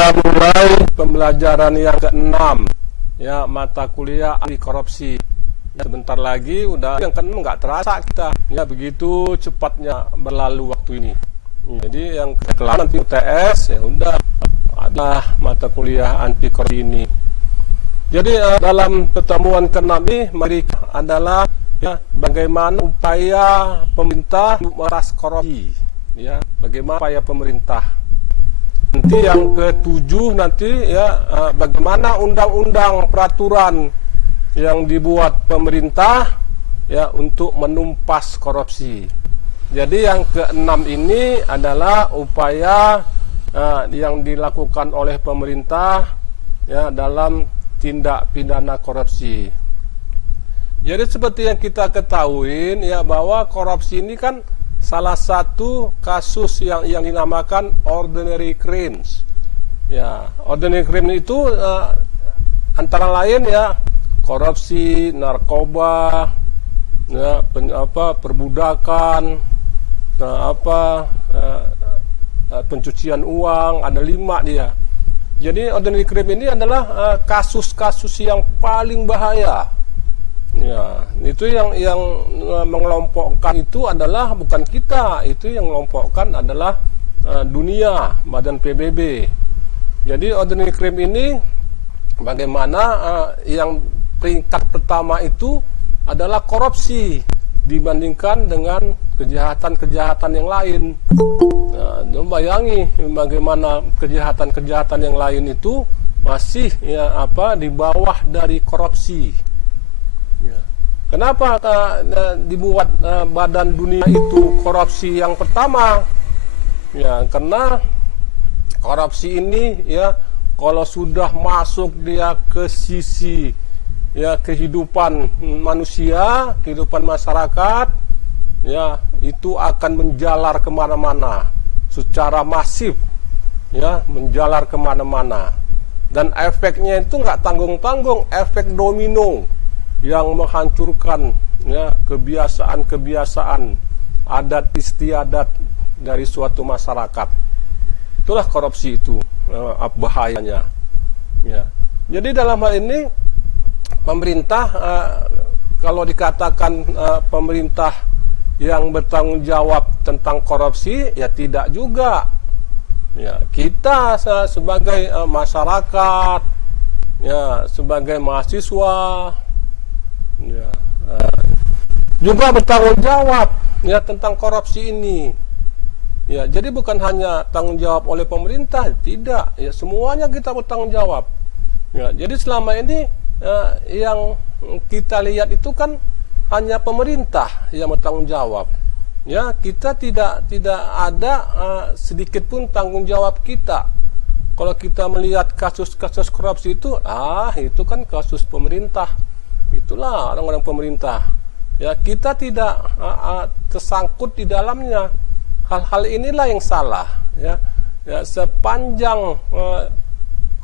kita mulai pembelajaran yang ke-6, ya, mata kuliah anti korupsi. Ya, sebentar lagi udah yang ke-6, nggak terasa kita, ya, begitu cepatnya berlalu waktu ini. Jadi yang ke-8 nanti UTS, ya udah ada mata kuliah anti korupsi ini. Jadi dalam pertemuan ke-6 ini mari adalah, ya, bagaimana upaya pemerintah memberantas korupsi, ya, bagaimana upaya pemerintah. Nanti yang ke-7 nanti, ya, bagaimana undang-undang peraturan yang dibuat pemerintah, ya, untuk menumpas korupsi. Jadi yang ke-6 ini adalah upaya yang dilakukan oleh pemerintah, ya, dalam tindak pidana korupsi. Jadi seperti yang kita ketahui, ya, bahwa korupsi ini kan salah satu kasus yang dinamakan ordinary crimes. Ya, ordinary crime itu antara lain, ya, korupsi, narkoba, ya, perbudakan, pencucian uang, ada 5 dia. Jadi ordinary crime ini adalah kasus-kasus yang paling bahaya. Ya, itu yang mengelompokkan itu adalah bukan kita, itu yang mengelompokkan adalah dunia, Badan PBB. Jadi ordinary crime ini bagaimana yang peringkat pertama itu adalah korupsi dibandingkan dengan kejahatan-kejahatan yang lain. Nah, bayangi bagaimana kejahatan-kejahatan yang lain itu masih, ya, di bawah dari korupsi. Ya. Kenapa dibuat Badan Dunia itu korupsi yang pertama? Ya, karena korupsi ini, ya, kalau sudah masuk dia ke sisi, ya, kehidupan manusia, kehidupan masyarakat, ya, itu akan menjalar kemana-mana secara masif, ya, menjalar kemana-mana. Dan efeknya itu nggak tanggung-tanggung, efek domino yang menghancurkan, ya, kebiasaan-kebiasaan, adat istiadat dari suatu masyarakat. Itulah korupsi itu, bahayanya. Ya. Jadi dalam hal ini pemerintah, kalau dikatakan pemerintah yang bertanggung jawab tentang korupsi, ya tidak juga. Ya, kita sebagai masyarakat, ya, sebagai mahasiswa, ya, juga bertanggung jawab, ya, tentang korupsi ini. Ya, jadi bukan hanya tanggung jawab oleh pemerintah, tidak, ya, semuanya kita bertanggung jawab. Ya, jadi selama ini yang kita lihat itu kan hanya pemerintah yang bertanggung jawab. Ya, kita tidak ada sedikit pun tanggung jawab kita. Kalau kita melihat kasus-kasus korupsi itu, itu kan kasus pemerintah. Itulah orang-orang pemerintah. Ya, kita tidak tersangkut di dalamnya. Hal-hal inilah yang salah. Ya, ya, sepanjang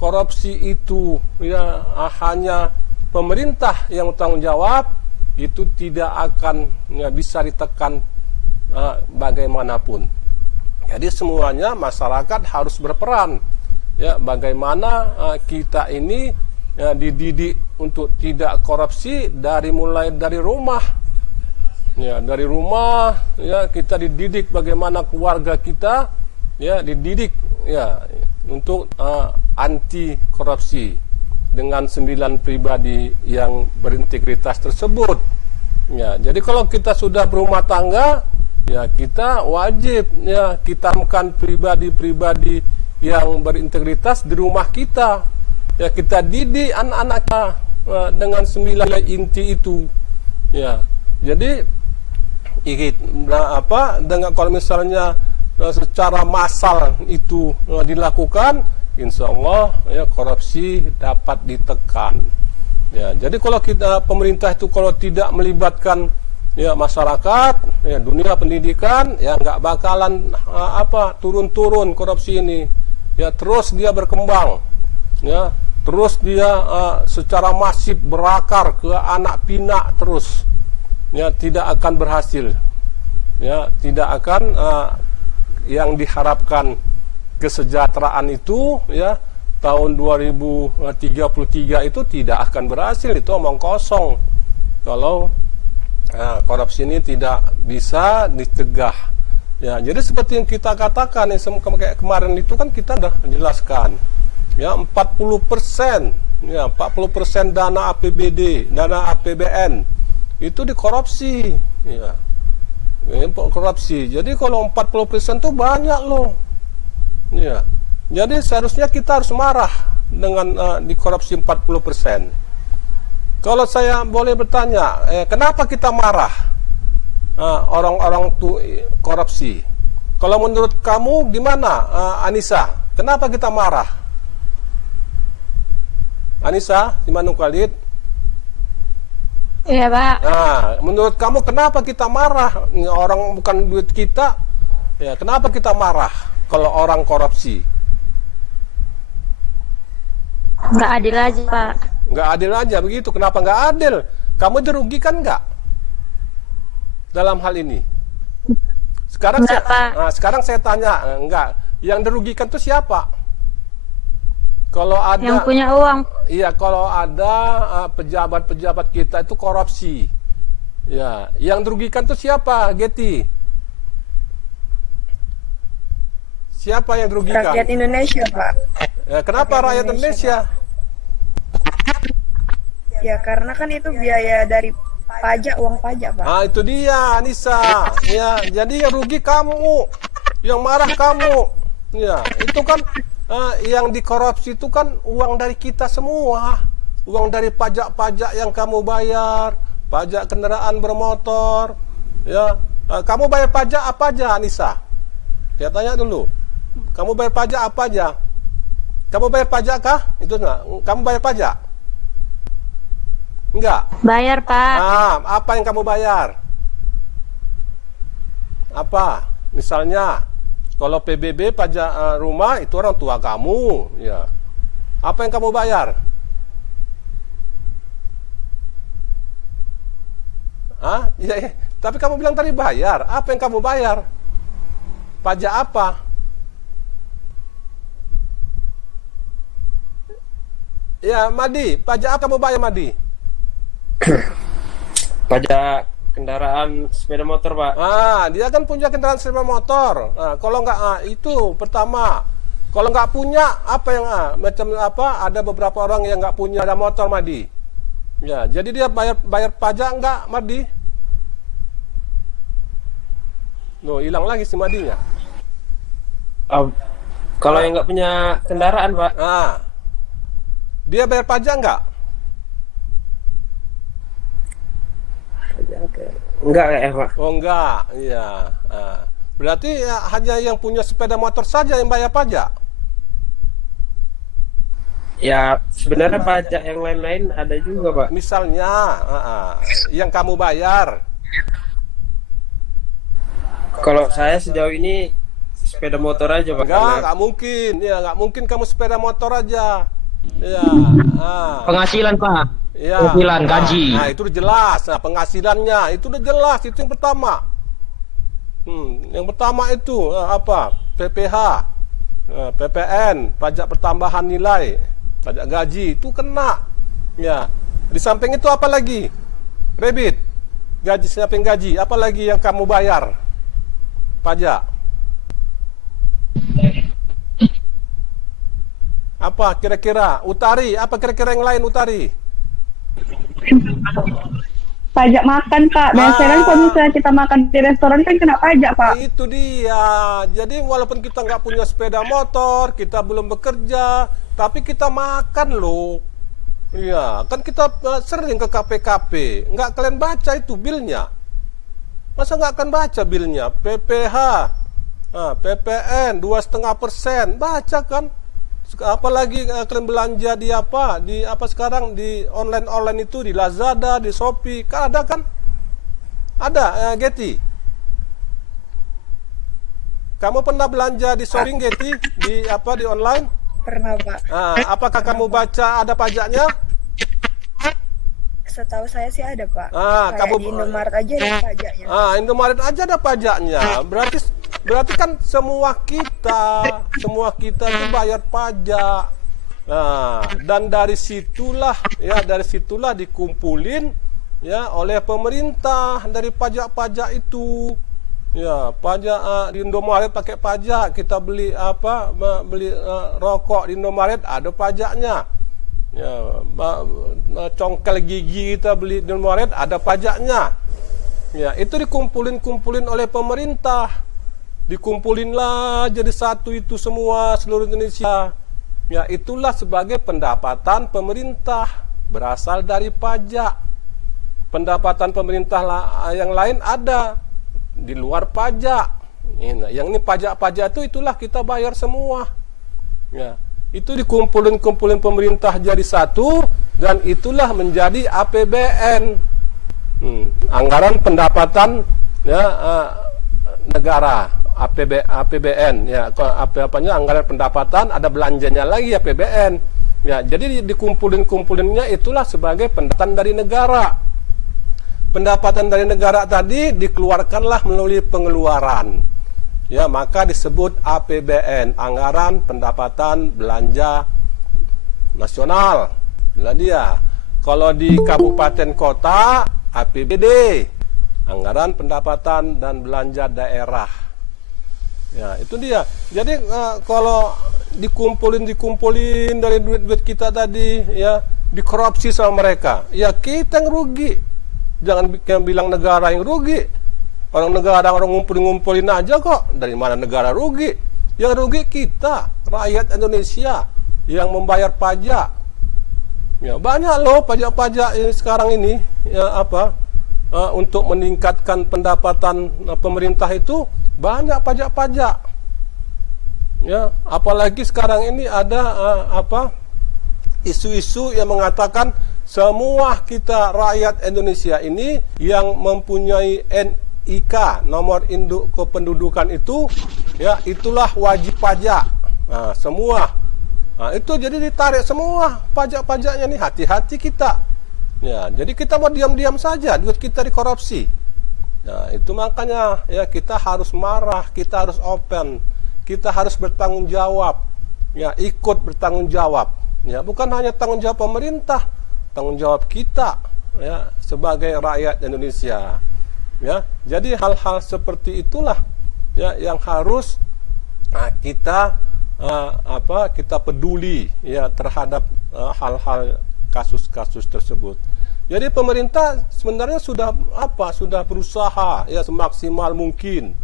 korupsi itu, ya, hanya pemerintah yang bertanggung jawab, itu tidak akan, ya, bisa ditekan bagaimanapun. Jadi semuanya masyarakat harus berperan. Ya, bagaimana kita ini, ya, dididik untuk tidak korupsi mulai dari rumah. Ya, dari rumah, ya, kita dididik bagaimana keluarga kita, ya, dididik, ya, untuk anti korupsi dengan 9 pribadi yang berintegritas tersebut. Ya, jadi kalau kita sudah berumah tangga, ya, kita wajib, ya, kita tanamkan pribadi-pribadi yang berintegritas di rumah kita. Ya, kita didik anak-anak kita dengan 9 inti itu. Ya, jadi dengan kalau misalnya secara massal itu dilakukan, insya Allah, ya, korupsi dapat ditekan. Ya, jadi kalau pemerintah itu kalau tidak melibatkan, ya, masyarakat, ya, dunia pendidikan, ya, nggak bakalan turun-turun korupsi ini. Ya, terus dia berkembang, ya, terus dia secara masif berakar ke anak pinak terus. Ya, tidak akan berhasil. Ya, tidak akan yang diharapkan kesejahteraan itu ya tahun 2033 itu tidak akan berhasil, itu omong kosong kalau korupsi ini tidak bisa dicegah. Ya, jadi seperti yang kita katakan kayak kemarin itu kan kita sudah jelaskan. Ya, 40%, ya 40% dana APBD, dana APBN itu dikorupsi. Ya. Ini korupsi. Jadi kalau 40% itu banyak loh. Ya. Jadi seharusnya kita harus marah dengan dikorupsi 40%. Kalau saya boleh bertanya, kenapa kita marah orang-orang itu korupsi? Kalau menurut kamu gimana, Anissa? Kenapa kita marah? Anissa, Simanung Khalid? Iya, Pak. Nah, menurut kamu kenapa kita marah? Orang bukan duit kita, ya kenapa kita marah kalau orang korupsi? Nggak adil aja, Pak. Nggak adil aja begitu. Kenapa nggak adil? Kamu dirugikan nggak dalam hal ini? Sekarang Enggak, Pak. sekarang saya tanya, enggak. Yang dirugikan itu siapa? Kalau ada Yang punya uang. iya, kalau ada pejabat-pejabat kita itu korupsi. Ya, yang dirugikan itu siapa, Getty? Siapa yang dirugikan? Rakyat Indonesia, Pak. Ya, kenapa rakyat Indonesia? Ya karena kan itu biaya dari pajak, uang pajak, Pak. Ah, itu dia, Anissa. Ya, jadi yang rugi kamu, yang marah kamu. Ya, itu kan yang dikorupsi itu kan uang dari kita semua, uang dari pajak-pajak yang kamu bayar, pajak kendaraan bermotor. Ya, kamu bayar pajak apa aja, Anissa? Saya tanya dulu. Kamu bayar pajak apa aja? Kamu bayar pajak kah? Itu enggak. Kamu bayar pajak? Enggak. Bayar, Pak. Apa yang kamu bayar? Apa? Misalnya, kalau PBB pajak rumah itu orang tua kamu, ya. Apa yang kamu bayar? Ya, tapi kamu bilang tadi bayar. Apa yang kamu bayar? Pajak apa? Ya, Madi, pajak apa kamu bayar, Madi? Pajak kendaraan sepeda motor, Pak. Dia kan punya kendaraan sepeda motor. Kalau nggak itu pertama. Kalau nggak punya apa yang macam apa? Ada beberapa orang yang nggak punya ada motor, Madi. Ya, jadi dia bayar pajak nggak, Madi? Loh, hilang lagi si Madinya. Kalau yang nggak punya kendaraan, Pak. Dia bayar pajak nggak? Enggak ya, Pak. Oh, enggak. Iya. Berarti ya, hanya yang punya sepeda motor saja yang bayar pajak? Ya, sebenarnya pajak yang lain-lain ada juga, Pak. Misalnya, yang kamu bayar. Kalau saya sejauh ini sepeda motor aja, Pak. Enggak mungkin. Ya, enggak mungkin kamu sepeda motor aja. Ya. Penghasilan, Pak. Ya. Penghasilan, gaji. Nah, itu udah jelas. Nah, penghasilannya itu udah jelas. Itu yang pertama. Yang pertama itu apa? PPH, PPN, pajak pertambahan nilai, pajak gaji itu kena. Ya. Di samping itu apa lagi? Rebit. Gaji, samping gaji, apa lagi yang kamu bayar? Pajak. Apa kira-kira? Utari, apa kira-kira yang lain, Utari? Pajak makan, Pak. Biasanya kan kalau misalnya kita makan di restoran kan kena pajak, Pak. Itu dia. Jadi walaupun kita nggak punya sepeda motor, kita belum bekerja, tapi kita makan loh. Iya, kan kita sering ke KPKP. Nggak kalian baca itu bilnya. Masa nggak akan baca bilnya? PPH, PPN 2,5%. Baca kan? Apalagi kalian belanja di apa? Di apa sekarang di online itu, di Lazada, di Shopee, kan ada kan? Ada, Getty. Kamu pernah belanja di shopping, Getty? Di apa, di online? Pernah, Pak. Apakah kamu baca ada pajaknya? Setahu saya sih ada, Pak. Kayak di Indomaret aja ada pajaknya. Indomaret aja ada pajaknya. Berarti kan semua kita itu bayar pajak. Nah, dan dari situlah dikumpulin ya oleh pemerintah dari pajak-pajak itu. Ya, pajak di Indomaret pakai pajak, kita beli rokok di Indomaret ada pajaknya. Ya, congkel gigi kita beli di Indomaret ada pajaknya. Ya, itu dikumpulin oleh pemerintah. Dkumpulinlah jadi satu itu semua seluruh Indonesia. Ya, itulah sebagai pendapatan pemerintah berasal dari pajak. Pendapatan pemerintah yang lain ada di luar pajak. Yang ini pajak-pajak itulah kita bayar semua. Ya, itu dikumpulin pemerintah jadi satu dan itulah menjadi APBN. Anggaran pendapatan ya negara. APBN ya, anggaran pendapatan, ada belanjanya lagi APBN. Ya, jadi dikumpulin-kumpulinnya itulah sebagai pendapatan dari negara. Pendapatan dari negara tadi dikeluarkanlah melalui pengeluaran. Ya, maka disebut APBN, anggaran pendapatan belanja nasional. Itulah dia. Kalau di kabupaten kota APBD, anggaran pendapatan dan belanja daerah. Ya, itu dia. Jadi kalau dikumpulin dari duit kita tadi ya, dikorupsi sama mereka, ya kita yang rugi. Jangan bilang negara yang rugi. Orang ngumpulin aja kok. Dari mana negara rugi? Yang rugi kita, rakyat Indonesia yang membayar pajak. Ya, banyak loh pajak-pajak ini sekarang ini ya untuk meningkatkan pendapatan pemerintah itu. Banyak pajak-pajak. Ya, apalagi sekarang ini ada isu-isu yang mengatakan semua kita rakyat Indonesia ini yang mempunyai NIK, nomor induk kependudukan itu, ya itulah wajib pajak. Nah, semua. Nah, itu jadi ditarik semua pajak-pajaknya nih, hati-hati kita. Ya, jadi kita mau diam-diam saja duit kita dikorupsi. Nah, itu makanya ya kita harus marah, kita harus open, kita harus bertanggung jawab, ya ikut bertanggung jawab, ya bukan hanya tanggung jawab pemerintah, tanggung jawab kita, ya sebagai rakyat Indonesia, ya jadi hal-hal seperti itulah ya yang harus kita peduli ya terhadap hal-hal kasus-kasus tersebut. Jadi pemerintah sebenarnya sudah berusaha ya semaksimal mungkin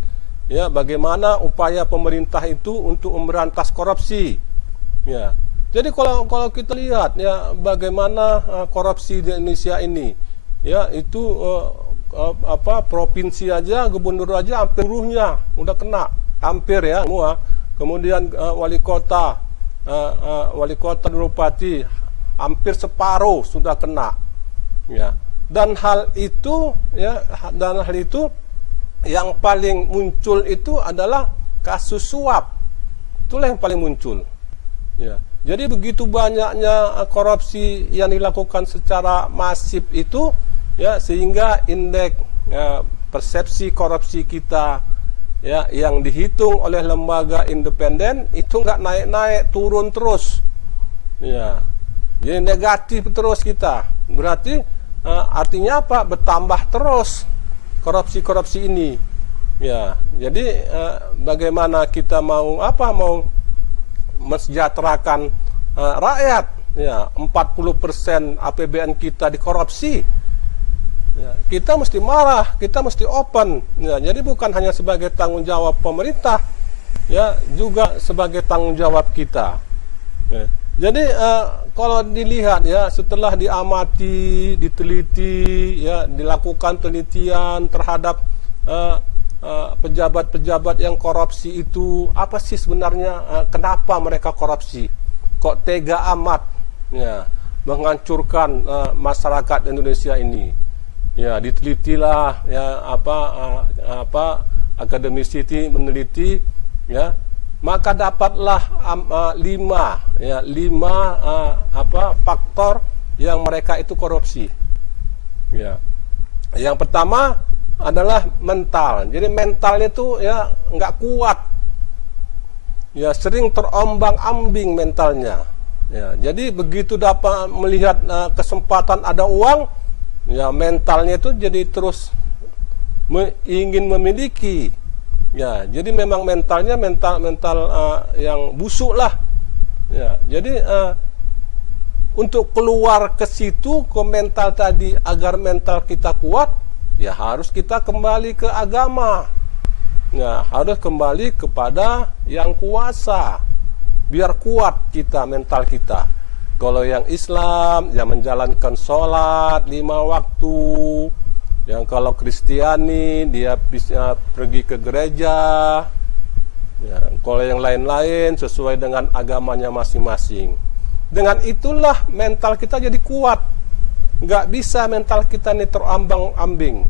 ya bagaimana upaya pemerintah itu untuk memberantas korupsi. Ya. Jadi kalau kita lihat ya bagaimana korupsi di Indonesia ini ya itu provinsi aja, gubernur aja hampir seluruhnya udah kena, hampir ya semua. Kemudian wali kota dan bupati hampir separuh sudah kena. Ya, dan hal itu yang paling muncul itu adalah kasus suap. Itulah yang paling muncul. Ya, jadi begitu banyaknya korupsi yang dilakukan secara masif itu, ya sehingga indeks persepsi korupsi kita, ya yang dihitung oleh lembaga independen itu nggak naik-naik, turun terus. Ya, jadi negatif terus kita. Berarti artinya apa? Bertambah terus korupsi ini. Ya, jadi bagaimana kita mau mensejahterakan rakyat? Ya, 40% APBN kita dikorupsi. Ya, kita mesti marah, kita mesti open. Ya, jadi bukan hanya sebagai tanggung jawab pemerintah, ya juga sebagai tanggung jawab kita. Ya. Jadi kalau dilihat ya setelah diamati, diteliti, ya dilakukan penelitian terhadap pejabat-pejabat yang korupsi itu, apa sih sebenarnya kenapa mereka korupsi? Kok tega amat ya menghancurkan masyarakat Indonesia ini? Ya ditelitilah ya akademisi meneliti ya. Maka dapatlah 5 faktor yang mereka itu korupsi. Ya. Yang pertama adalah mental. Jadi mentalnya itu ya nggak kuat, ya sering terombang-ambing mentalnya. Ya, jadi begitu dapat melihat kesempatan ada uang, ya mentalnya itu jadi terus ingin memiliki. Ya, jadi memang mentalnya mental yang busuk lah. Ya, jadi untuk keluar ke situ ke mental tadi agar mental kita kuat, ya harus kita kembali ke agama. Ya, harus kembali kepada yang kuasa. Biar kuat kita, mental kita. Kalau yang Islam, ya menjalankan sholat 5 waktu. Yang kalau Kristiani, dia bisa pergi ke gereja. Ya, kalau yang lain-lain sesuai dengan agamanya masing-masing. Dengan itulah mental kita jadi kuat. Nggak bisa mental kita ini terombang-ambing.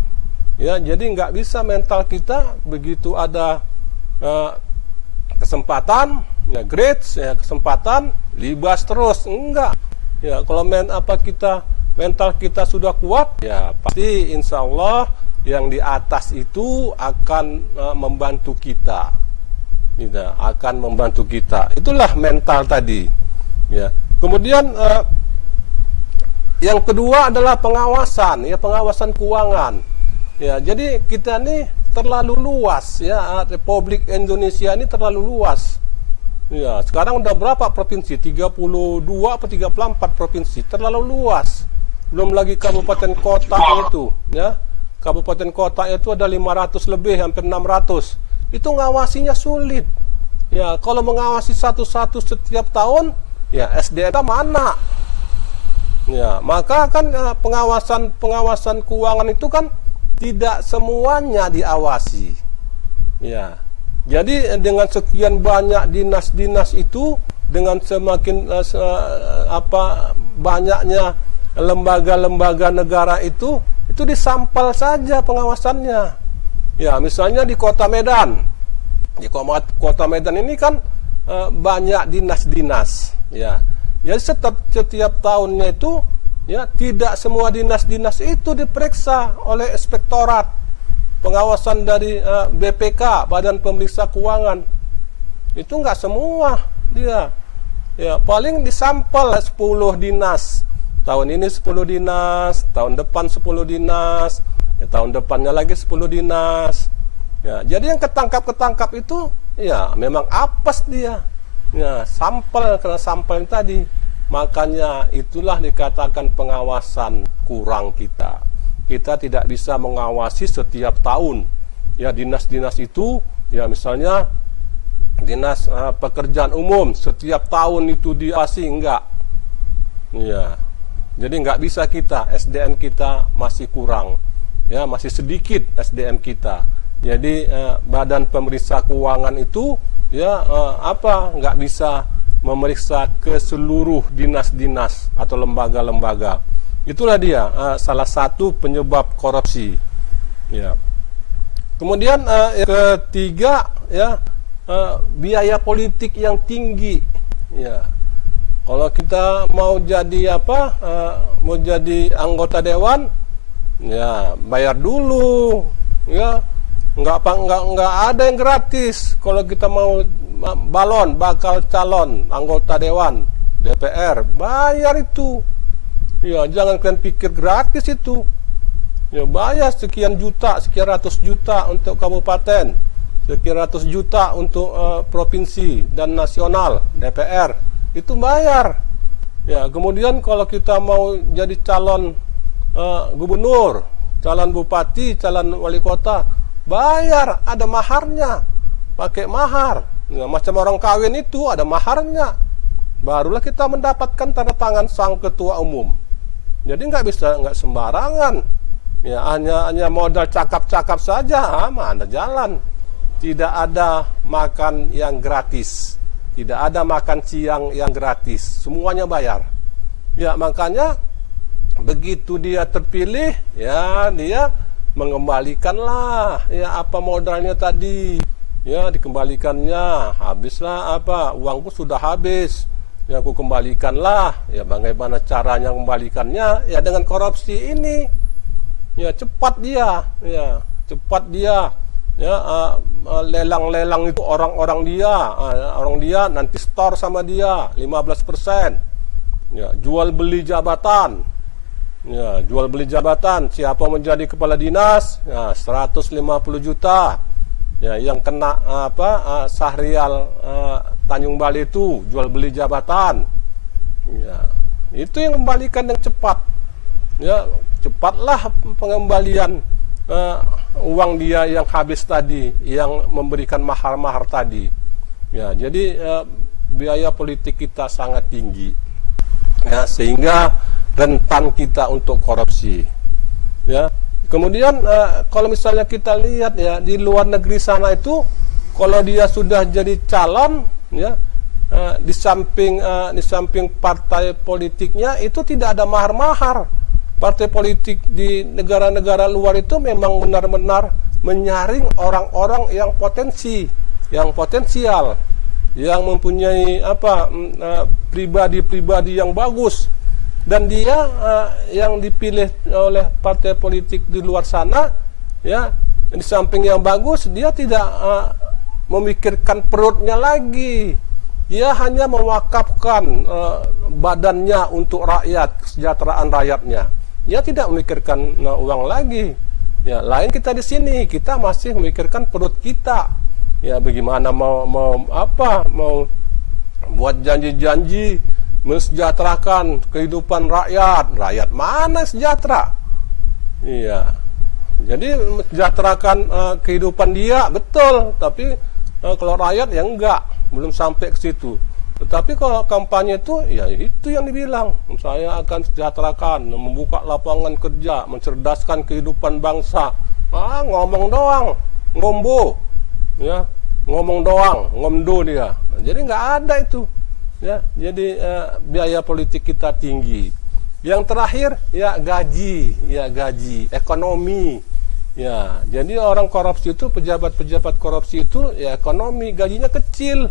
Ya, jadi nggak bisa mental kita begitu ada kesempatan, ya grades, ya kesempatan, libas terus. Enggak. Ya, kalau mental kita sudah kuat, ya pasti insya Allah yang di atas itu akan membantu kita. Ya, akan membantu kita. Itulah mental tadi. Ya. Kemudian yang kedua adalah pengawasan, ya pengawasan keuangan. Ya, jadi kita nih terlalu luas, ya Republik Indonesia ini terlalu luas. Ya, sekarang udah berapa provinsi? 32 atau 34 provinsi, terlalu luas. Belum lagi kabupaten kota itu, ya. Kabupaten kota itu ada 500 lebih, hampir 600. Itu ngawasinya sulit. Ya, kalau mengawasi satu-satu setiap tahun, ya SDM mana? Ya, maka kan pengawasan keuangan itu kan tidak semuanya diawasi. Ya. Jadi dengan sekian banyak dinas-dinas itu, dengan semakin banyaknya lembaga-lembaga negara itu disampal saja pengawasannya. Ya, misalnya di Kota Medan. Di Kota Medan ini kan banyak dinas-dinas, ya. Jadi setiap tahunnya itu, ya tidak semua dinas-dinas itu diperiksa oleh inspektorat pengawasan dari BPK, Badan Pemeriksa Keuangan. Itu enggak semua dia. Ya, paling disampel 10 dinas. Tahun ini 10 dinas, tahun depan 10 dinas, ya, tahun depannya lagi 10 dinas. Ya, jadi yang ketangkap itu ya memang apes dia. Ya, karena sampel tadi. Makanya itulah dikatakan pengawasan kurang kita. Kita tidak bisa mengawasi setiap tahun. Ya, dinas-dinas itu, ya misalnya dinas pekerjaan umum setiap tahun itu diawasi, enggak. Ya. Jadi enggak bisa kita, SDM kita masih kurang. Ya, masih sedikit SDM kita. Jadi Badan Pemeriksa Keuangan itu ya enggak bisa memeriksa ke seluruh dinas-dinas atau lembaga-lembaga. Itulah dia salah satu penyebab korupsi. Ya. Kemudian yang ketiga, ya biaya politik yang tinggi. Ya. Kalau kita mau jadi mau jadi anggota dewan, ya bayar dulu. Ya. Enggak ada yang gratis. Kalau kita mau bakal calon anggota dewan DPR, bayar itu. Ya, jangan kalian pikir gratis itu. Ya, bayar sekian juta, sekian ratus juta untuk kabupaten, sekian ratus juta untuk provinsi dan nasional DPR. Itu bayar. Ya, kemudian kalau kita mau jadi calon gubernur, calon bupati, calon wali kota, bayar, ada maharnya. Pakai mahar. Ya, macam orang kawin itu ada maharnya. Barulah kita mendapatkan tanda tangan sang ketua umum. Jadi nggak sembarangan. Ya, hanya modal cakap-cakap saja, mana jalan. Tidak ada makan yang gratis. Tidak ada makan siang yang gratis. Semuanya bayar. Ya, makanya begitu dia terpilih, ya dia mengembalikanlah ya apa modalnya tadi. Ya, dikembalikannya, habislah uangku sudah habis. Ya, aku kembalikanlah. Ya, bagaimana caranya kembalikannya? Ya, dengan korupsi ini. Ya, cepat dia. Ya, cepat dia ya lelang-lelang itu orang dia nanti store sama dia 15%. Ya, jual beli jabatan. Ya, jual beli jabatan, siapa menjadi kepala dinas, ya, 150 juta. Ya, yang kena Sahrial Tanjung Balai itu jual beli jabatan. Ya, itu yang kembalikan yang cepat. Ya, cepatlah pengembalian uang dia yang habis tadi, yang memberikan mahar-mahar tadi. Ya, jadi biaya politik kita sangat tinggi. Ya, sehingga rentan kita untuk korupsi. Ya. Kemudian kalau misalnya kita lihat ya di luar negeri sana itu, kalau dia sudah jadi calon ya, di samping partai politiknya itu tidak ada mahar-mahar. Partai politik di negara-negara luar itu memang benar-benar menyaring orang-orang yang potensial, yang mempunyai pribadi-pribadi yang bagus. Dan dia yang dipilih oleh partai politik di luar sana, ya, di samping yang bagus, dia tidak memikirkan perutnya lagi. Dia hanya mewakafkan badannya untuk rakyat, kesejahteraan rakyatnya. Dia tidak memikirkan uang lagi. Ya, lain kita di sini, kita masih memikirkan perut kita. Ya, bagaimana mau buat janji-janji mensejahterakan kehidupan rakyat. Rakyat mana sejahtera? Iya. Jadi mensejahterakan kehidupan dia betul, tapi kalau rakyat ya enggak, belum sampai ke situ. Tetapi kalau kampanye itu, ya itu yang dibilang, saya akan sejahterakan, membuka lapangan kerja, mencerdaskan kehidupan bangsa. Ngomong doang, ngombo, ya, ngomong doang, ngomdo dia. Jadi nggak ada itu. Ya, jadi biaya politik kita tinggi. Yang terakhir ya gaji, ekonomi. Ya, jadi orang korupsi itu, pejabat-pejabat korupsi itu ya ekonomi, gajinya kecil.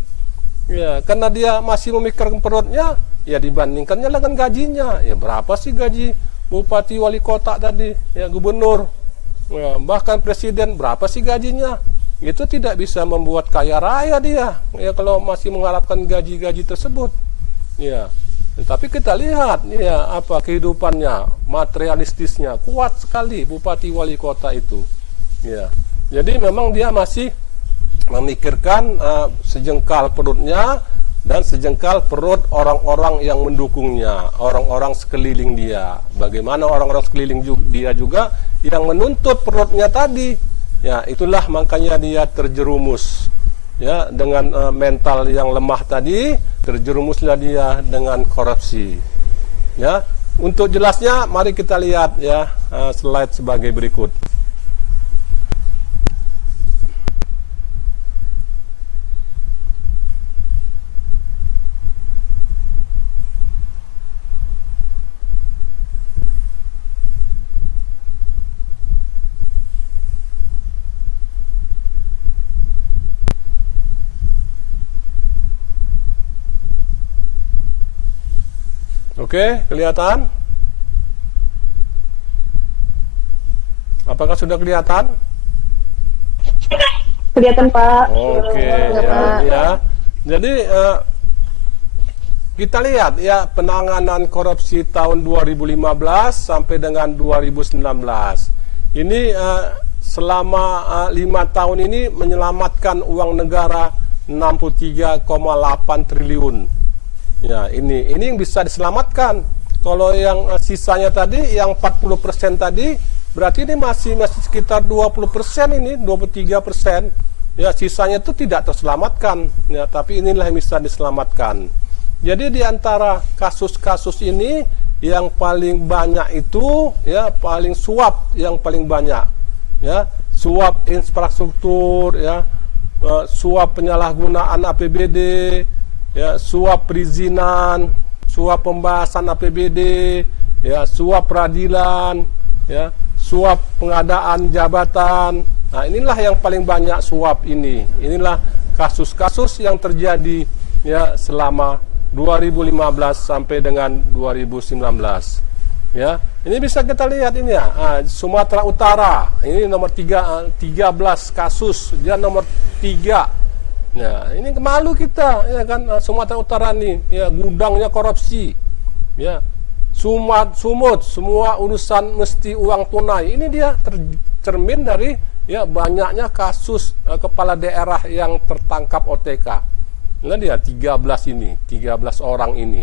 Ya, karena dia masih memikirkan perutnya, ya dibandingkannya dengan gajinya. Ya berapa sih gaji bupati, wali kota tadi, ya gubernur, ya, bahkan presiden berapa sih gajinya? Itu tidak bisa membuat kaya raya dia, ya kalau masih mengharapkan gaji-gaji tersebut. Ya, tapi kita lihat ya kehidupannya, materialistisnya kuat sekali bupati wali kota itu. Ya, jadi memang dia masih memikirkan sejengkal perutnya dan sejengkal perut orang-orang yang mendukungnya, orang-orang sekeliling dia. Bagaimana orang-orang sekeliling dia juga yang menuntut perutnya tadi. Ya, itulah makanya dia terjerumus ya dengan mental yang lemah tadi, terjerumuslah dia dengan korupsi. Ya, untuk jelasnya mari kita lihat ya slide sebagai berikut. Oke, kelihatan? Apakah sudah kelihatan? Kelihatan, Pak. Oke, ya. Jadi kita lihat ya penanganan korupsi tahun 2015 sampai dengan 2019. Ini selama 5 tahun ini menyelamatkan uang negara 63,8 triliun. Ya, ini yang bisa diselamatkan. Kalau yang sisanya tadi, yang 40% tadi, berarti ini masih sekitar 20% ini, 23%. Ya, sisanya itu tidak terselamatkan. Ya, tapi inilah yang bisa diselamatkan. Jadi di antara kasus-kasus ini yang paling banyak itu ya paling suap yang paling banyak. Ya, suap infrastruktur, ya, suap penyalahgunaan APBD, ya, suap perizinan, suap pembahasan APBD, ya, suap peradilan, ya, suap pengadaan jabatan. Nah, inilah yang paling banyak suap ini. Inilah kasus-kasus yang terjadi ya selama 2015 sampai dengan 2019. Ya. Ini bisa kita lihat ini ya, Sumatera Utara, ini nomor 13 kasus, dia nomor 3. Ya, ini malu kita, ya kan, Sumatera Utara nih, ya gudangnya korupsi, ya, sumut, semua urusan mesti uang tunai. Ini dia cermin dari ya banyaknya kasus kepala daerah yang tertangkap OTK. Nah dia 13 orang ini,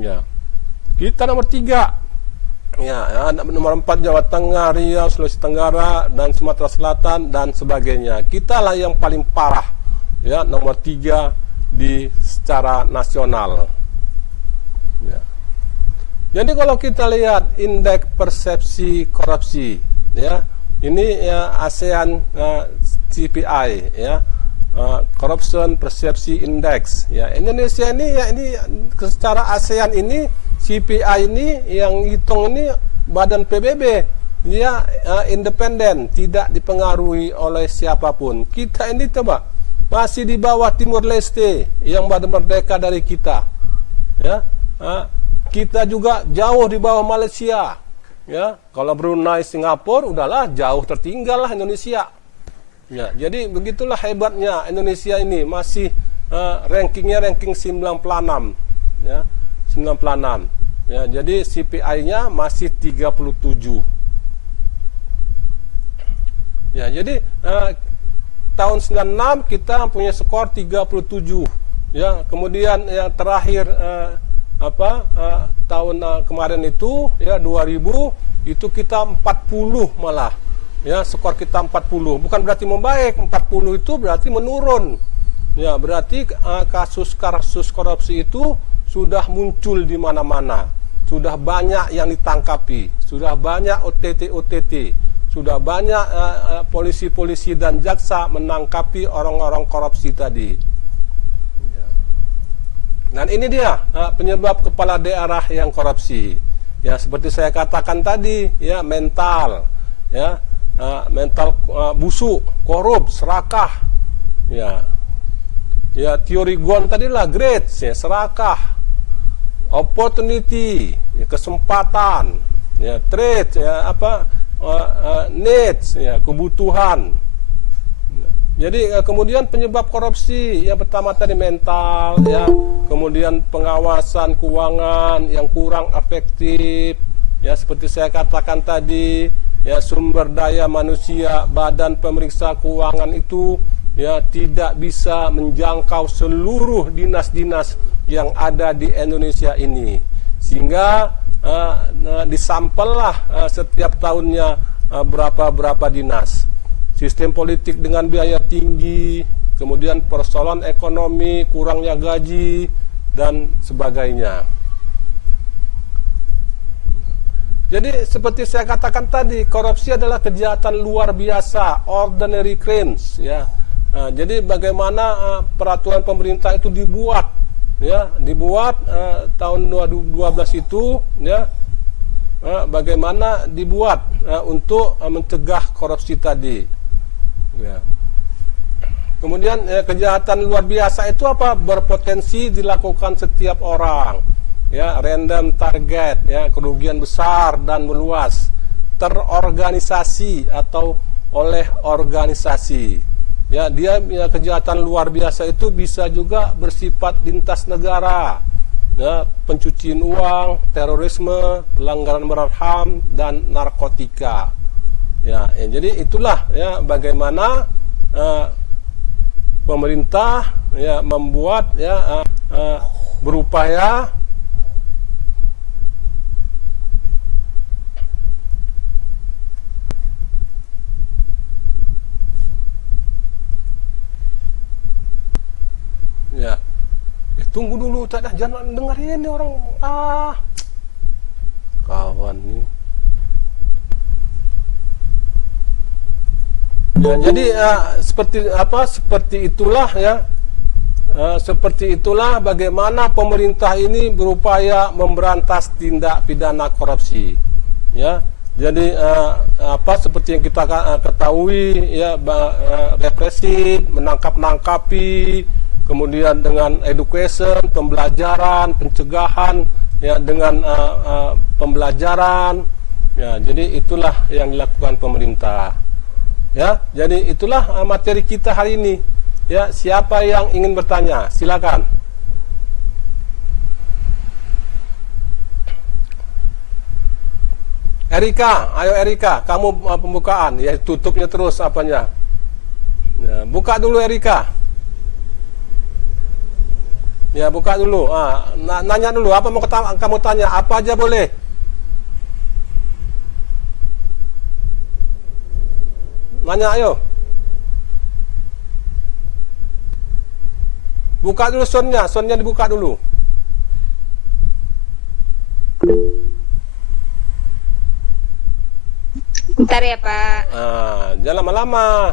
ya. Kita nomor 3. Ya, nomor 4 Jawa Tengah, Riau, Sulawesi Tenggara, dan Sumatera Selatan, dan sebagainya. Kita lah yang paling parah, ya, nomor 3 di secara nasional. Ya. Jadi kalau kita lihat indeks persepsi korupsi, ya, ini ya ASEAN CPI, ya, Corruption Perception Index. Ya, Indonesia ini ya ini secara ASEAN ini CPI ini yang hitung ini badan PBB, dia independen, tidak dipengaruhi oleh siapapun. Kita ini coba masih di bawah Timur Leste yang baru merdeka dari kita, ya. Kita juga jauh di bawah Malaysia, ya. Kalau Brunei, Singapura, udahlah jauh tertinggal lah Indonesia. Ya, jadi begitulah hebatnya Indonesia ini, masih rankingnya ranking 96, ya. 96. Ya, jadi CPI-nya masih 37. Ya, jadi tahun 96 kita punya skor 37. Ya, kemudian yang terakhir tahun kemarin itu ya 2000 itu kita 40 malah. Ya, skor kita 40. Bukan berarti membaik, 40 itu berarti menurun. Ya, berarti kasus korupsi itu sudah muncul di mana-mana, sudah banyak yang ditangkapi, sudah banyak OTT, sudah banyak polisi-polisi dan jaksa menangkapi orang-orang korupsi tadi. Dan ini dia penyebab kepala daerah yang korupsi. Ya, seperti saya katakan tadi, ya mental, ya mental busuk, korup, serakah, ya. Ya, teori Gon tadi lah, grades, ya, serakah, opportunity, ya, kesempatan, ya, trade, ya, needs, ya, kebutuhan. Jadi kemudian penyebab korupsi yang pertama tadi mental, ya, kemudian pengawasan keuangan yang kurang efektif, ya, seperti saya katakan tadi, ya, sumber daya manusia, badan pemeriksa keuangan itu ya tidak bisa menjangkau seluruh dinas-dinas yang ada di Indonesia ini, sehingga disampellah setiap tahunnya berapa dinas. Sistem politik dengan biaya tinggi, kemudian persoalan ekonomi, kurangnya gaji dan sebagainya. Jadi seperti saya katakan tadi, korupsi adalah kejahatan luar biasa, ordinary crimes, ya. Jadi bagaimana peraturan pemerintah itu dibuat, ya, tahun 2012 itu, ya, bagaimana dibuat untuk mencegah korupsi tadi, ya. Kemudian kejahatan luar biasa itu apa? Berpotensi dilakukan setiap orang, ya, random target, ya, kerugian besar dan meluas, terorganisasi atau oleh organisasi. Ya, ya, kejahatan luar biasa itu bisa juga bersifat lintas negara, ya, pencucian uang, terorisme, pelanggaran berat HAM dan narkotika. Ya, jadi itulah ya bagaimana pemerintah ya membuat ya berupaya ya. Tunggu dulu, tak dah, jangan dengerin ini orang kawan nih. Ya, jadi seperti itulah ya. Seperti itulah bagaimana pemerintah ini berupaya memberantas tindak pidana korupsi. Ya. Jadi seperti yang kita ketahui ya, represif, menangkap-nangkapi, kemudian dengan education, pembelajaran, pencegahan, ya dengan pembelajaran. Ya, jadi itulah yang dilakukan pemerintah. Ya, jadi itulah materi kita hari ini. Ya, siapa yang ingin bertanya, silakan. Erika, ayo Erika, kamu pembukaan. Ya, tutupnya terus apanya. Ya, buka dulu Erika. Ya, buka dulu. Nanya dulu, apa mau kamu tanya? Apa aja boleh. Nanya, ayo. Buka dulu soundnya dibuka dulu. Bentar ya Pak. Jangan lama-lama.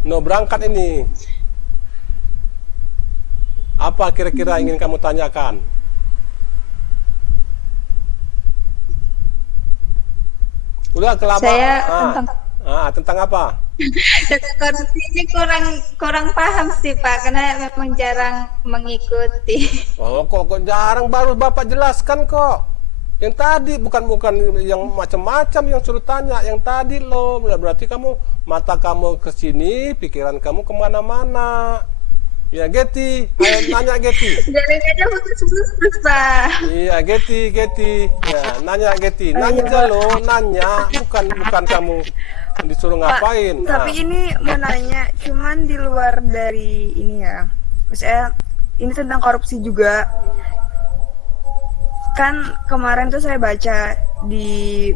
No, berangkat ini. Apa kira-kira ingin kamu tanyakan? Udah kelamaan. Saya tentang apa? korupsi ini kurang paham sih Pak, karena memang jarang mengikuti. Oh, kok jarang, baru Bapak jelaskan kok. Yang tadi bukan yang macam-macam yang suruh tanya. Yang tadi loh, berarti mata kamu ke sini, pikiran kamu kemana-mana. Ya, Getty, ayo nanya Getty. Jaringannya putus-putus Pak. Iya, Getty. Ya, nanya Getty. Nanya aja loh, nanya. Bukan kamu disuruh ngapain. Pak, tapi ini mau nanya, cuman di luar dari ini ya. Maksudnya ini tentang korupsi juga. Kan kemarin tuh saya baca di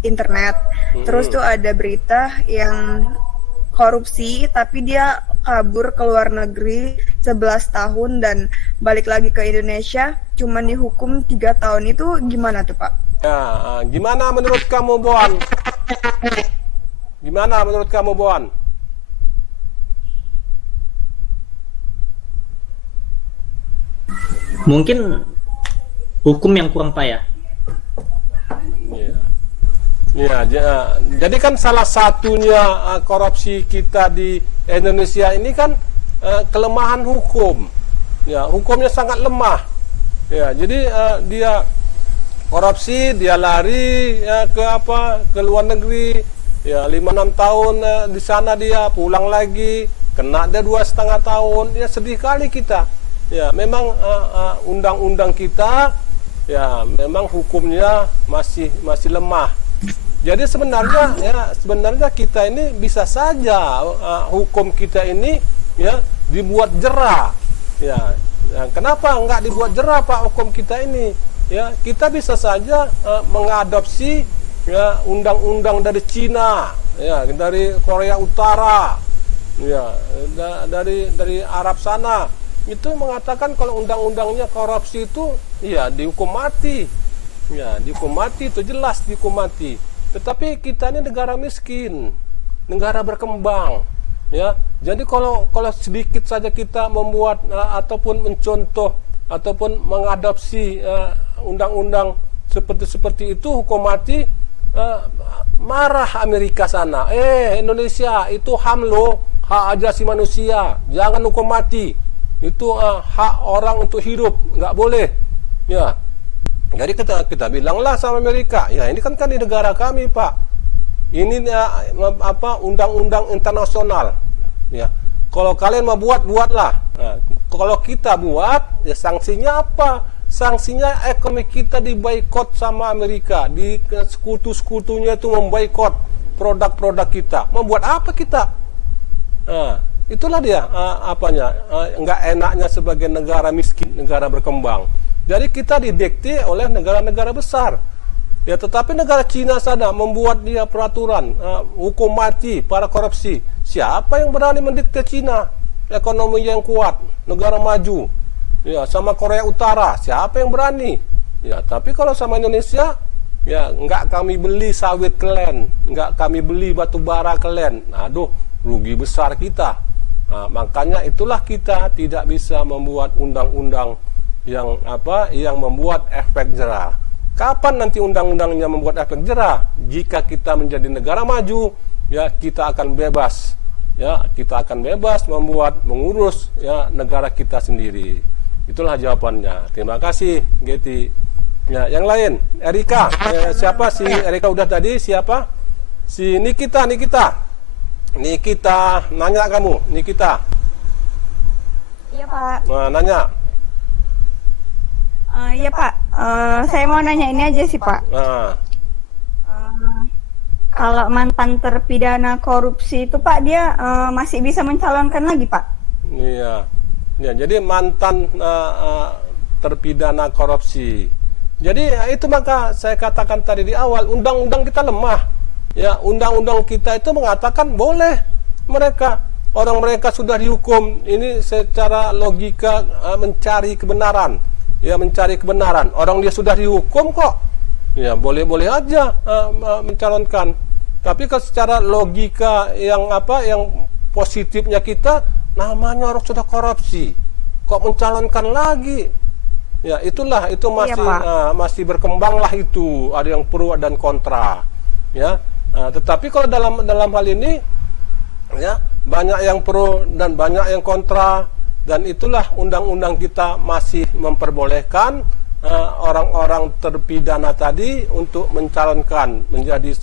internet, terus tuh ada berita yang korupsi tapi dia kabur ke luar negeri 11 tahun dan balik lagi ke Indonesia cuman dihukum 3 tahun. Itu gimana tuh Pak? Ya, gimana menurut kamu Boan? Gimana menurut kamu Boan? Mungkin hukum yang kurang payah. Ya, jadi kan salah satunya korupsi kita di Indonesia ini kan kelemahan hukum. Ya, hukumnya sangat lemah. Ya, jadi dia korupsi, dia lari ya, ke luar negeri. Ya, 5-6 tahun di sana dia pulang lagi, kena dia 2,5 tahun. Ya, sedih kali kita. Ya, memang undang-undang kita ya memang hukumnya masih lemah. Jadi sebenarnya kita ini bisa saja hukum kita ini ya dibuat jera. Ya, kenapa nggak dibuat jera Pak hukum kita ini? Ya, kita bisa saja mengadopsi ya undang-undang dari Cina, ya dari Korea Utara, ya dari Arab sana. Itu mengatakan kalau undang-undangnya korupsi itu ya dihukum mati. Ya, dihukum mati itu jelas dihukum mati. Tetapi kita ini negara miskin, negara berkembang, ya. Jadi kalau sedikit saja kita membuat ataupun mencontoh ataupun mengadopsi undang-undang seperti itu hukum mati, marah Amerika sana. Indonesia itu HAM loh, hak asasi manusia, jangan hukum mati. Itu hak orang untuk hidup, nggak boleh. Ya, jadi kita bilanglah sama Amerika, ya ini kan di negara kami Pak. Ini undang-undang internasional. Ya, kalau kalian mau buatlah. Nah, kalau kita buat, ya sanksinya apa? Sanksinya ekonomi kita diboikot sama Amerika, di sekutu-sekutunya itu memboikot produk-produk kita. Membuat apa kita? Nah, itulah dia nggak enaknya sebagai negara miskin, negara berkembang. Jadi kita didikte oleh negara-negara besar. Ya, tetapi negara Cina sana membuat dia peraturan hukum mati para korupsi. Siapa yang berani mendikte Cina? Ekonomi yang kuat, negara maju. Ya, sama Korea Utara, siapa yang berani? Ya, tapi kalau sama Indonesia, ya nggak kami beli sawit kalian, nggak kami beli batu bara kalian. Aduh, rugi besar kita. Nah, makanya itulah kita tidak bisa membuat undang-undang yang membuat efek jera. Kapan nanti undang-undangnya membuat efek jera? Jika kita menjadi negara maju, ya kita akan bebas. Ya, kita akan bebas mengurus ya negara kita sendiri. Itulah jawabannya. Terima kasih, Getty. Ya, yang lain, Erika. Siapa si Erika udah tadi? Siapa? Si Nikita. Nikita, nanya kamu, Nikita. Iya Pak. Nah, nanya. Iya Pak. Saya mau nanya ini aja sih Pak. Nah, Kalau mantan terpidana korupsi itu Pak, dia masih bisa mencalonkan lagi Pak? iya. Ya, jadi mantan terpidana korupsi. Jadi itu maka saya katakan tadi di awal, undang-undang kita lemah. Ya, undang-undang kita itu mengatakan boleh orang mereka sudah dihukum ini secara logika mencari kebenaran. Ya, mencari kebenaran. Orang dia sudah dihukum kok. Ya, boleh-boleh aja mencalonkan. Tapi kalau secara logika yang positifnya kita, namanya orang sudah korupsi, kok mencalonkan lagi? Ya, itu masih masih berkembanglah itu, ada yang pro dan kontra. Ya, tetapi kalau dalam hal ini, ya banyak yang pro dan banyak yang kontra, dan itulah undang-undang kita masih memperbolehkan orang-orang terpidana tadi untuk mencalonkan menjadi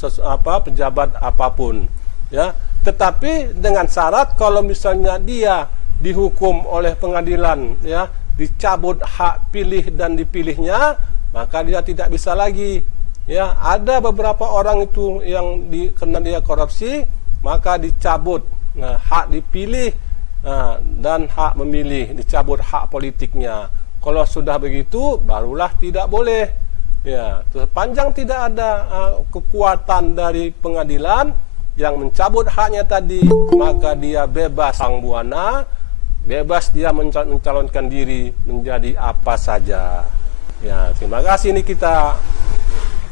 pejabat apapun. Ya, tetapi dengan syarat kalau misalnya dia dihukum oleh pengadilan, ya dicabut hak pilih dan dipilihnya, maka dia tidak bisa lagi. Ya, ada beberapa orang itu yang karena dia korupsi, maka dicabut hak dipilih dan hak memilih, dicabut hak politiknya. Kalau sudah begitu, barulah tidak boleh. Ya, sepanjang tidak ada kekuatan dari pengadilan yang mencabut haknya tadi, maka dia bebas sang buana. Bebas dia mencalonkan diri menjadi apa saja. Ya, terima kasih nih kita.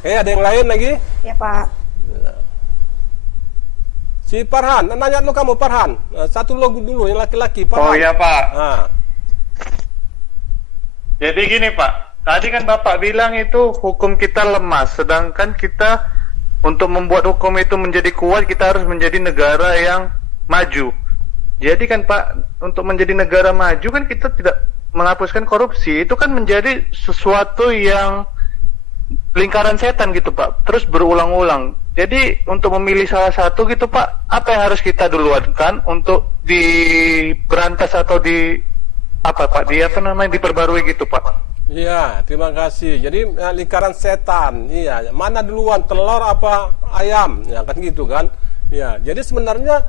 Ada yang lain lagi? Ya Pak. Ya. Si Farhan, nanya dulu kamu Farhan. Satu logo dulu yang laki-laki. Farhan. Oh iya Pak. Nah. Jadi gini Pak, tadi kan Bapak bilang itu hukum kita lemah, sedangkan kita untuk membuat hukum itu menjadi kuat, kita harus menjadi negara yang maju. Jadi kan Pak, untuk menjadi negara maju kan kita tidak menghapuskan korupsi, itu kan menjadi sesuatu yang lingkaran setan gitu Pak, terus berulang-ulang. Jadi untuk memilih salah satu gitu Pak, apa yang harus kita duluan kan untuk diberantas atau diperbarui gitu Pak? Iya, terima kasih. Jadi lingkaran setan, iya. Mana duluan, telur apa ayam? Ya kan gitu kan? Ya, jadi sebenarnya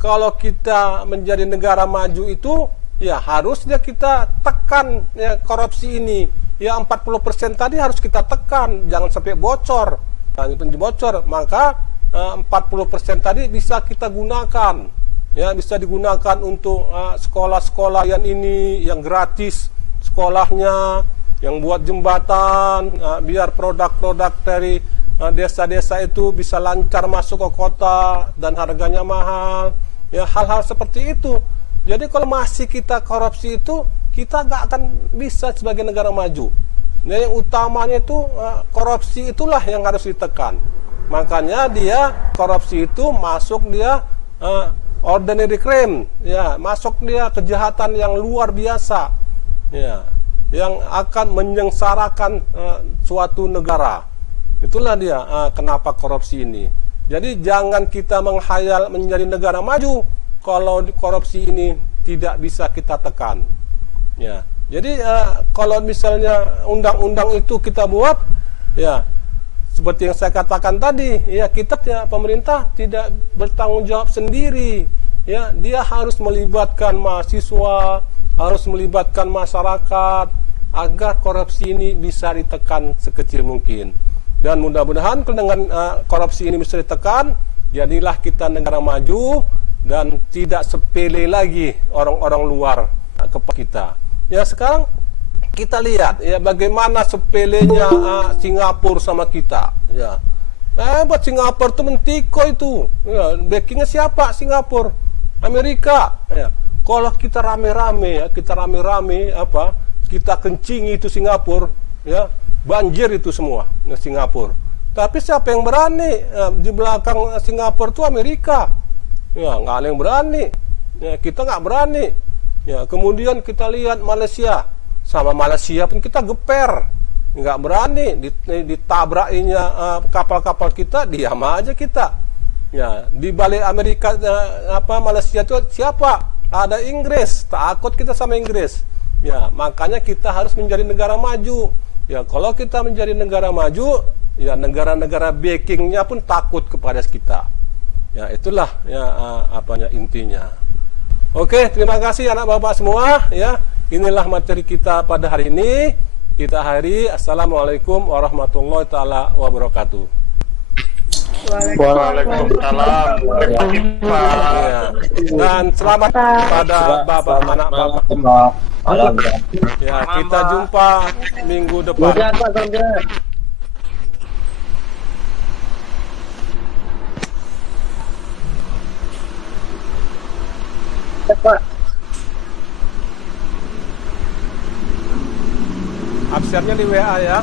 kalau kita menjadi negara maju itu, ya harusnya kita tekan ya, korupsi ini. Ya 40% tadi harus kita tekan, jangan sampai bocor. Nah, bocor, maka 40% tadi bisa kita gunakan. Ya, bisa digunakan untuk sekolah-sekolah yang ini, yang gratis sekolahnya, yang buat jembatan, biar produk-produk dari desa-desa itu bisa lancar masuk ke kota dan harganya mahal. Ya, hal-hal seperti itu. Jadi kalau masih kita korupsi itu, kita nggak akan bisa sebagai negara maju. Nah, yang utamanya itu korupsi itulah yang harus ditekan. Makanya dia korupsi itu masuk dia ordinary crime, ya masuk dia kejahatan yang luar biasa, ya yang akan menyengsarakan suatu negara. Itulah dia kenapa korupsi ini. Jadi jangan kita menghayal menjadi negara maju kalau korupsi ini tidak bisa kita tekan. Ya, jadi kalau misalnya undang-undang itu kita buat, ya seperti yang saya katakan tadi, ya kita pemerintah tidak bertanggung jawab sendiri. Ya, dia harus melibatkan mahasiswa, harus melibatkan masyarakat agar korupsi ini bisa ditekan sekecil mungkin. Dan mudah-mudahan dengan korupsi ini bisa ditekan, jadilah kita negara maju dan tidak sepele lagi orang-orang luar kepada kita. Ya, sekarang kita lihat ya bagaimana sepelenya Singapura sama kita. Ya, buat Singapura itu mentiko itu. Ya, backingnya siapa? Singapura, Amerika. Ya, kalau kita rame-rame kita kencingi itu Singapura, ya banjir itu semua Singapura. Tapi siapa yang berani? Di belakang Singapura itu Amerika. Ya, nggak ada yang berani. Ya, kita nggak berani. Ya, kemudian kita lihat Malaysia. Sama Malaysia pun kita geper. nggak berani ditabrakinya kapal-kapal kita, diam aja kita. Ya, di balik Amerika Malaysia itu siapa? Ada Inggris, takut kita sama Inggris. Ya, makanya kita harus menjadi negara maju. Ya, kalau kita menjadi negara maju, ya negara-negara backingnya pun takut kepada kita. Ya, itulah ya intinya. Oke, terima kasih anak bapak semua. Ya, inilah materi kita pada hari ini. Kita akhiri. Assalamualaikum warahmatullahi taala wabarakatuh. Waalaikumsalam. Terima kasih, Pak. Ya. Dan selamat pada bapak anak bapak. Ya, kita jumpa minggu depan. Absennya di WA ya.